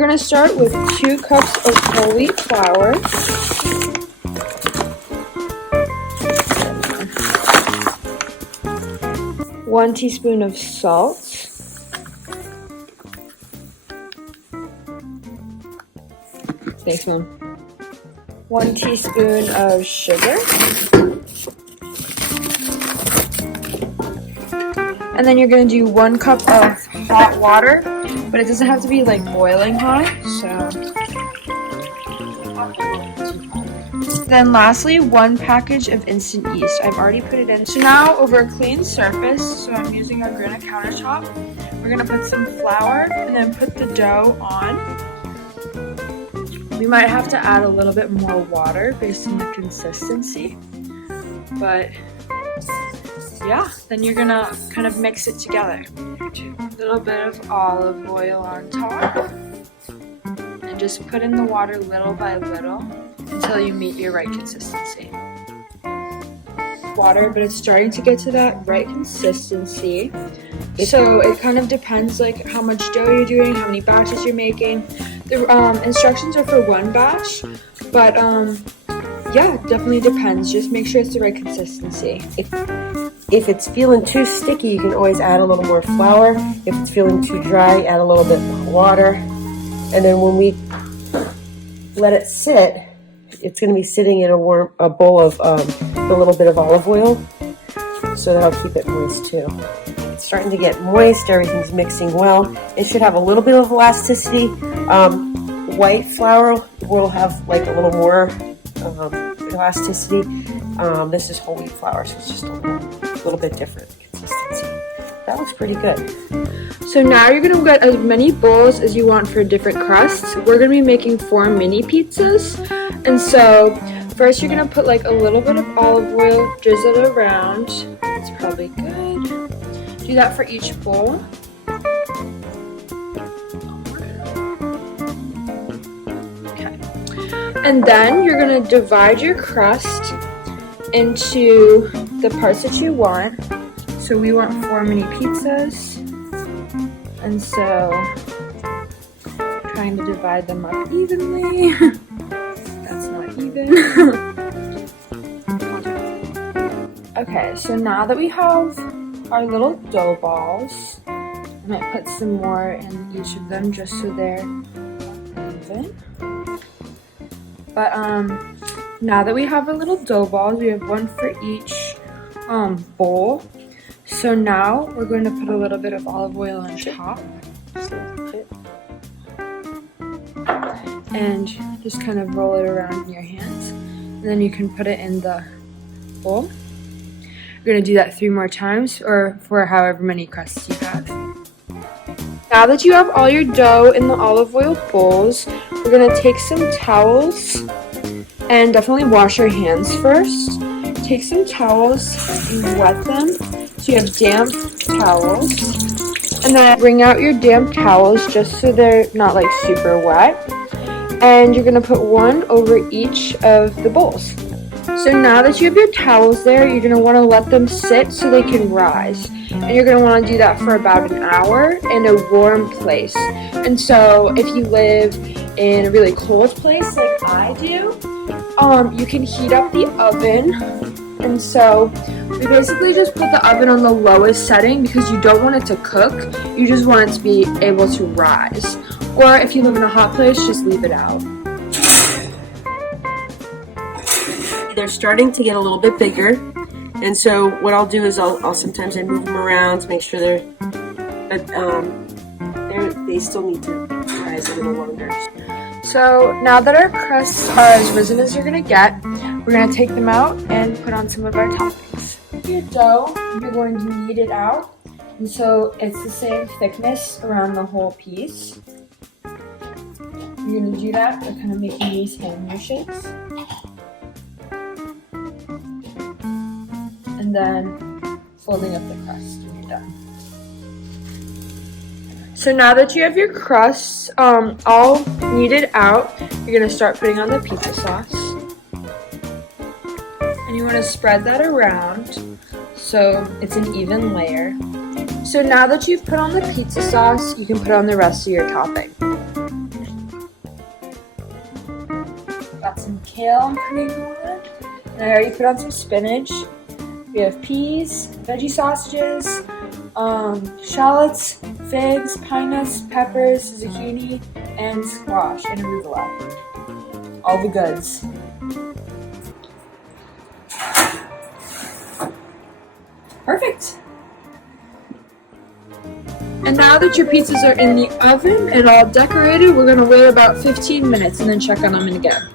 going to start with 2 cups of whole wheat flour. 1 teaspoon of salt. Thanks, Mom. 1 teaspoon of sugar. And then you're going to do 1 cup of hot water, but it doesn't have to be like boiling hot, so. Then lastly, 1 package of instant yeast. I've already put it in. So now over a clean surface, so I'm using our granite countertop, we're going to put some flour and then put the dough on. We might have to add a little bit more water based on the consistency, but yeah, then you're gonna kind of mix it together. A little bit of olive oil on top, and just put in the water little by little until you meet your right consistency. Water, but it's starting to get to that right consistency. So it kind of depends like how much dough you're doing, how many batches you're making. The instructions are for 1 batch, but yeah, definitely depends. Just make sure it's the right consistency. If it's feeling too sticky, you can always add a little more flour. If it's feeling too dry, add a little bit more water. And then when we let it sit, it's going to be sitting in a bowl of a little bit of olive oil, so that'll keep it moist too. It's starting to get moist, everything's mixing well. It should have a little bit of elasticity. White flour will have like a little more elasticity. This is whole wheat flour, so it's just a little bit different consistency. That looks pretty good. So now you're going to get as many bowls as you want for different crusts. We're going to be making 4 mini pizzas. And so first you're going to put like a little bit of olive oil, drizzle it around. It's probably good. Do that for each bowl. Okay. And then you're going to divide your crust into the parts that you want. So we want 4 mini pizzas. And so trying to divide them up evenly. That's not even. Okay, so now that we have our little dough balls, I might put some more in each of them just so they're even. But now that we have our little dough balls, we have 1 for each bowl. So now we're going to put a little bit of olive oil on top. And just kind of roll it around in your hands. And then you can put it in the bowl. We're going to do that 3 more times, or for however many crusts you have. Now that you have all your dough in the olive oil bowls, we're going to take some towels and definitely wash your hands first. Take some towels and wet them so you have damp towels. And then wring out your damp towels just so they're not like super wet. And you're going to put 1 over each of the bowls. So now that you have your towels there, you're going to want to let them sit so they can rise. And you're going to want to do that for about an hour in a warm place. And so if you live in a really cold place like I do, you can heat up the oven. And so we basically just put the oven on the lowest setting because you don't want it to cook. You just want it to be able to rise. Or if you live in a hot place, just leave it out. They're starting to get a little bit bigger, and so what I'll do is I'll sometimes move them around to make sure they still need to rise a little longer. So now that our crusts are as risen as you're going to get, we're going to take them out and put on some of our toppings. Your dough, you're going to knead it out, and so it's the same thickness around the whole piece. You're going to do that by kind of making these hand motions. And then folding up the crust when you're done. So now that you have your crusts all kneaded out, you're going to start putting on the pizza sauce. And you want to spread that around so it's an even layer. So now that you've put on the pizza sauce, you can put on the rest of your topping. kale I'm putting on. And I already put on some spinach. We have peas, veggie sausages, shallots, figs, pine nuts, peppers, zucchini, and squash, and arugula. All the goods. Perfect. And now that your pizzas are in the oven and all decorated, we're gonna wait about 15 minutes and then check on them again.